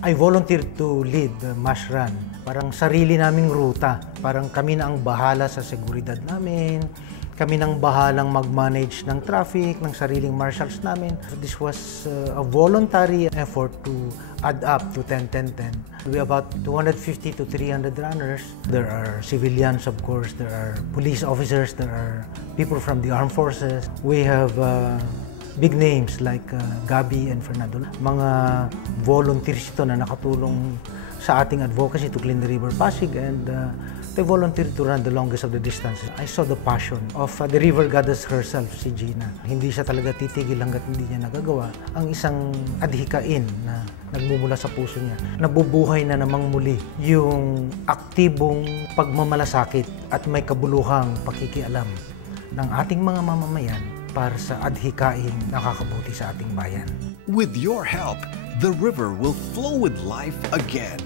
I volunteered to lead the Mash Run. Parang sarili naming ruta. Parang kami na ang bahala sa seguridad namin. Kami nang bahalang mag-manage ng traffic, ng sariling marshals namin. This was a voluntary effort to add up to 10-10-10. We have about 250 to 300 runners. There are civilians, of course. There are police officers. There are people from the armed forces. We have big names like Gabi and Fernando. Mga volunteers ito na nakatulong sa ating advocacy to clean the river Pasig, and they volunteered to run the longest of the distances. I saw the passion of the river goddess herself, si Gina. Hindi siya talaga titigil hanggat hindi niya nagagawa ang isang adhikain na nagmumula sa puso niya. Nabubuhay na namang muli yung aktibong pagmamalasakit at may kabuluhang pakikialam ng ating mga mamamayan para sa adhikaing nakakabuti sa ating bayan. With your help, the river will flow with life again.